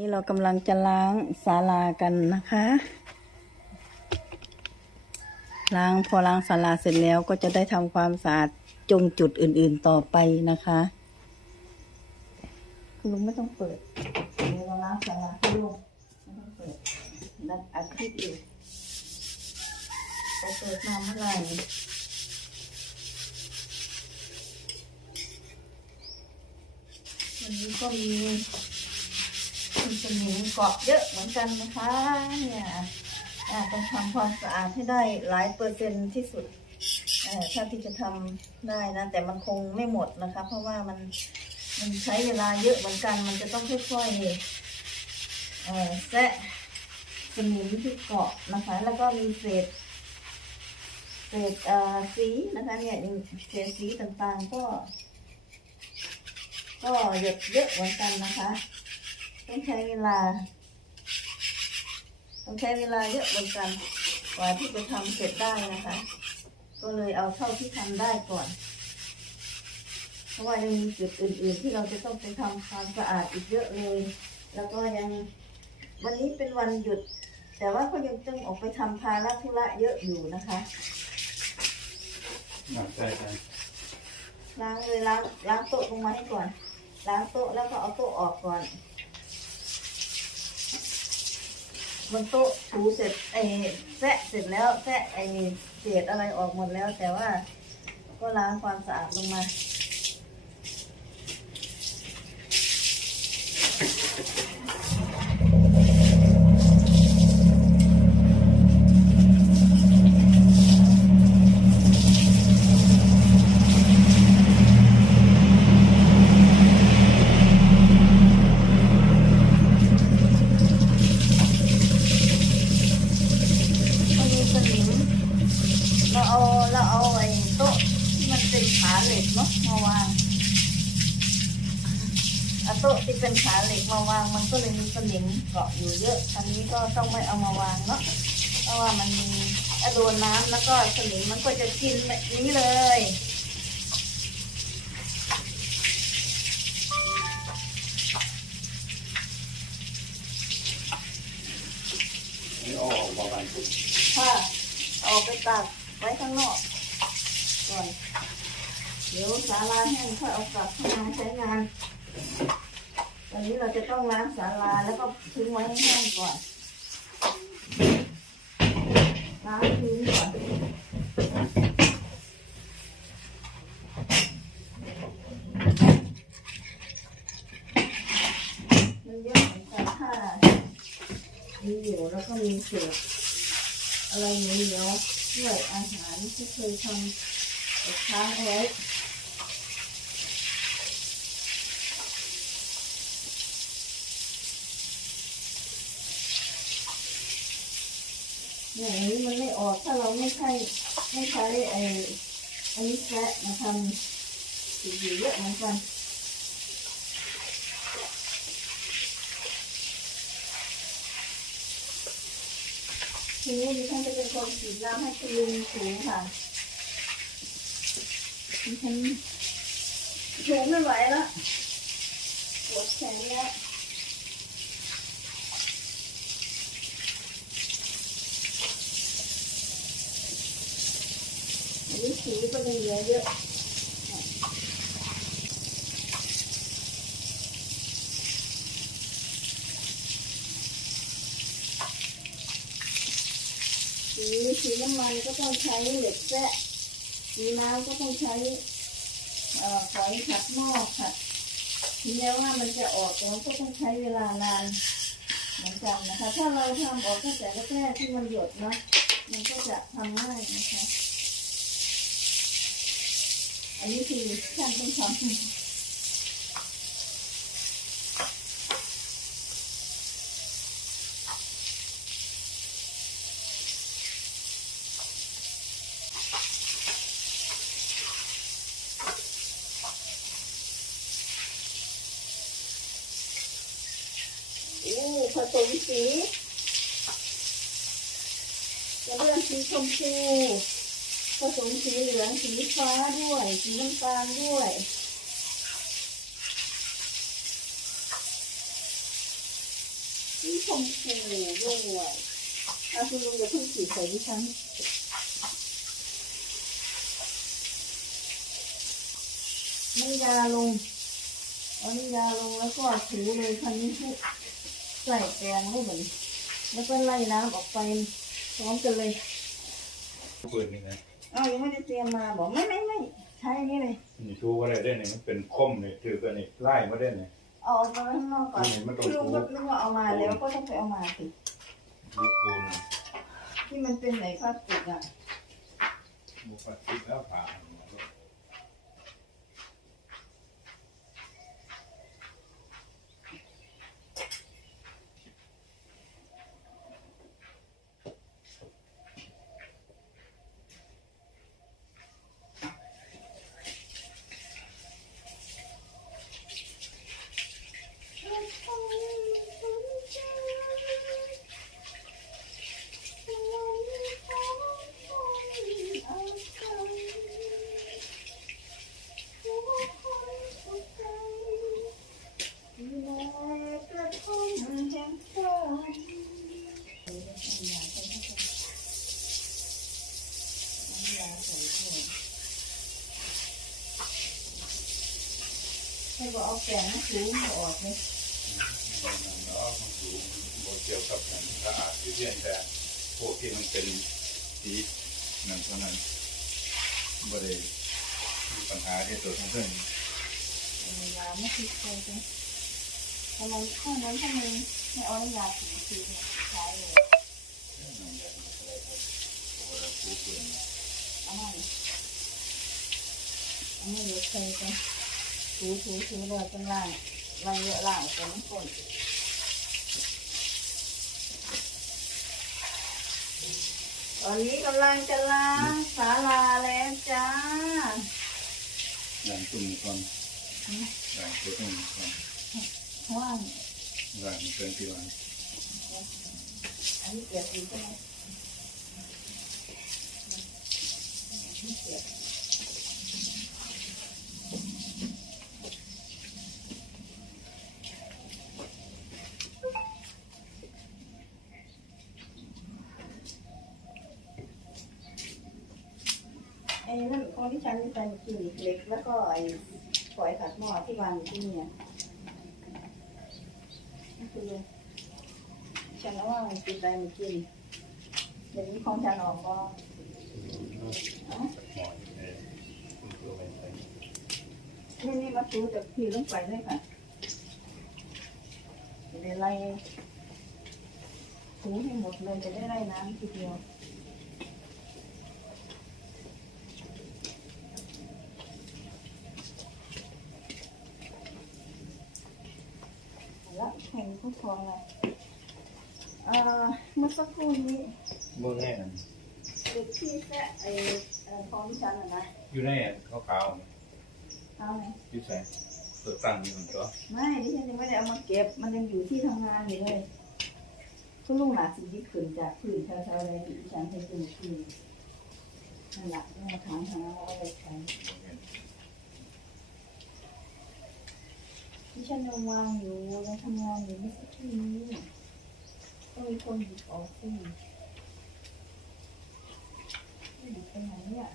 นี่เรากำลังจะล้างศาลากันนะคะ ล้างพอล้างศาลาเสร็จแล้วก็จะได้ทำความสะอาดจงจุดอื่นๆต่อไปนะคะคุณลุงไม่ต้องเปิดเดี๋ยวเราล้างศาลาให้ลุงไม่ต้องเปิดนัดอัดคลิปอยู่ไปเปิดมาเมื่อไหร่วันนี้ก็มี มีสนิมเกาะเยอะเหมือนกันนะคะเนี่ยอาจจะทำความสะอาดให้ได้หลายเปอร์เซ็นต์ที่สุดเอ่อถ้าที่จะทำได้นะ แต่มันคงไม่หมดนะคะ เพราะว่ามันมันใช้เวลาเยอะเหมือนกัน มันจะต้องค่อยๆเออแซะสนิมที่เกาะนะคะ แล้วก็มีเศษเศษสีนะคะเนี่ยเศษสีต่างๆก็ ก็หยดเยอะเหมือนกันนะคะ ต้องใช้เวลา ต้องใช้เวลาเยอะเหมือนกันกว่าที่จะทำเสร็จได้นะคะ ก็เลยเอาเท่าที่ทำได้ก่อน เพราะว่ายังมีจุดอื่น ๆ ที่เราจะต้องไปทำความสะอาดอีกเยอะเลย แล้วก็ยังวันนี้เป็นวันหยุด แต่ว่าก็ยังต้องออกไปทำภาระธุระเยอะอยู่นะคะหนักใจกันล้างเลยล้างล้างโต๊ะลงมาให้ก่อน ล้างโต๊ะแล้วก็เอาโต๊ะออกก่อน บนโต๊ะถูเสร็จไอ้แซะเสร็จแล้วแซะไอ้เศษอะไรออกหมดแล้ว แต่ว่าก็ล้างความสะอาดลงมา ก็มีสนิมเราเอาเราเอาไอ้โต๊ะที่มันเป็นขาเหล็กเนาะมาวาง เอาโต๊ะที่เป็นขาเหล็กมาวางมันก็เลยมีสนิมเกาะอยู่เยอะอันนี้ก็ต้องไม่เอามาวางเนาะเพราะว่ามันมีถ้าโดนน้ำแล้วก็สนิมมันก็จะกินแบบนี้เลยนี่ออกบอกกันถ้าเอาไปตากไว้ข้างนอกก่อนเดี๋ยวศาลาแห้งค่อยเอากลับเข้ามาใช้งาน ตอนนี้เราจะต้องล้างศาลาแล้วก็ทิ้งไว้ให้แห้งก่อน ล้างพื้นก่อน มันเยอะเหมือนกันถ้ามีอยู่แล้วก็มีเศษอะไรเหนียวๆด้วยอาหารที่เคยทำค้างเอาไว้ เนี่ยอันนี้มันไม่ออกถ้าเราไม่ใช่ไม่ใช้ไออันนี้แกะมาทำสีเยอะเหมือนกันทีนี้ดิฉันจะเป็นคนฉีดน้ำให้คุณลุงสูงค่ะดิฉันสูงไม่ไหวแล้วปวดแขนแล้ว นี้สีก็ยังเหลือเยอะสีสีน้ำมันก็ต้องใช้เหล็กแซะสีน้ำก็ต้องใช้ฝอยขัดหม้อขัดทีนี้ว่ามันจะออกต่มันก็ต้องใช้เวลานานเหมือนกันนะคะ ถ้าเราทำออกตั้งแต่แรกที่มันหยดเนาะมันก็จะทำง่ายนะคะ อันนี้คือท่านต้องทำผสมสีจะเลือกสีชมพู ผสมสีเหลืองสีฟ้าด้วย สีน้ำตาลด้วย สีชมพูด้วยอาคุณลุงอย่าเพิ่งฉีดใส่ดิฉันน้ำยาลงเอาน้ำยาลงแล้วก็ถูเลยคันนี้ให้ใส่แปรงได้เหมือนแล้วก็ไล่น้ำออกไปพร้อมกันเลย เปืนนี่นะ อายังไม่ได้เตรียมมาบอกไม่ไม่ไม่ใช้อันนี้เลยนี่ชูว่าได้ได้เนี่ยมันเป็นคมเนี่ยถือกันนี่ไล่มาได้เนี่ย เอาออกมาข้างนอกก่อนอันนี้มันต้องคุณลุงถูก็นึกว่าเอามาแล้วก็ต้องไปเอามาสิลูกปูนที่มันเป็นไหนพลาสติกอะ บุกติดแล้วผ่าให้บอกเอา แปรงมาถูมาออกเลยเนาะมันสูงบเกี่ยวกับนั้นสะอาดอยู่เพียงแต่พวกที่มันเป็นสีนั่นเท่านั้นบ่ได้มีปัญหาที่ตัวทั้งเรื่องเอายาไม่ติดใจกันทำไมข้างนั้นทำไมไม่เอาน้ำยาถูทีเนี่ยใช้เลยผู้ปืนเอามาเลยเอามาเหลือใครกัน ถูถูถูเลยจังล่างล่างเยอะล่างแต่น้ำก้นตอนนี้กำลังจะล้างศาลาแล้วจ้าหลังตุ่มก่อนหลังตุ่มก่อนว่างหลังเป็นที่หลังอันนี้เปียกอีกใช่ไหมนี่เปียกไอ้นั่น ของที่ฉันใส่กี้เล็กแล้วก็ไอ้ฝอยขัดหม้อที่วางอยู่ที่นี่นี่คือฉันเอาว่ามันกินไปมันกินเดี๋ยวนี้ของฉันออกก็ที่นี่มาถูจากพี่ลงไปเลยค่ะจะได้ไล่ถูให้หมดเลยจะได้ไล่น้ำทีเดียว เอาละแข่งก็พอละเอ่อเมื่อสักครู่นี้มือแน่นเด็กที่แค่ไอ้เอ่อของดิฉันอะนะอยู่ในขาวเอาไหมๆอยู่ใส่เปิดตั้งอยู่บนตัวไม่ดิฉันยังไม่ได้เอามาเก็บ มันยังอยู่ที่ทำงานอยู่เลยคุณลุงหนาสิที่ขึ้นจากพื้นแถวๆเลยที่ดิฉันให้ขึ้นพื้นนั่นแหละนี่มาถามหาว่าเอาไปใช้ ที่ฉันยังวางอยู่ยังทำงานอยู่ไม่ใช่ที่นี้ต้องมีคนหยิบออกสิไม่หยิบไปไหนเนี่ย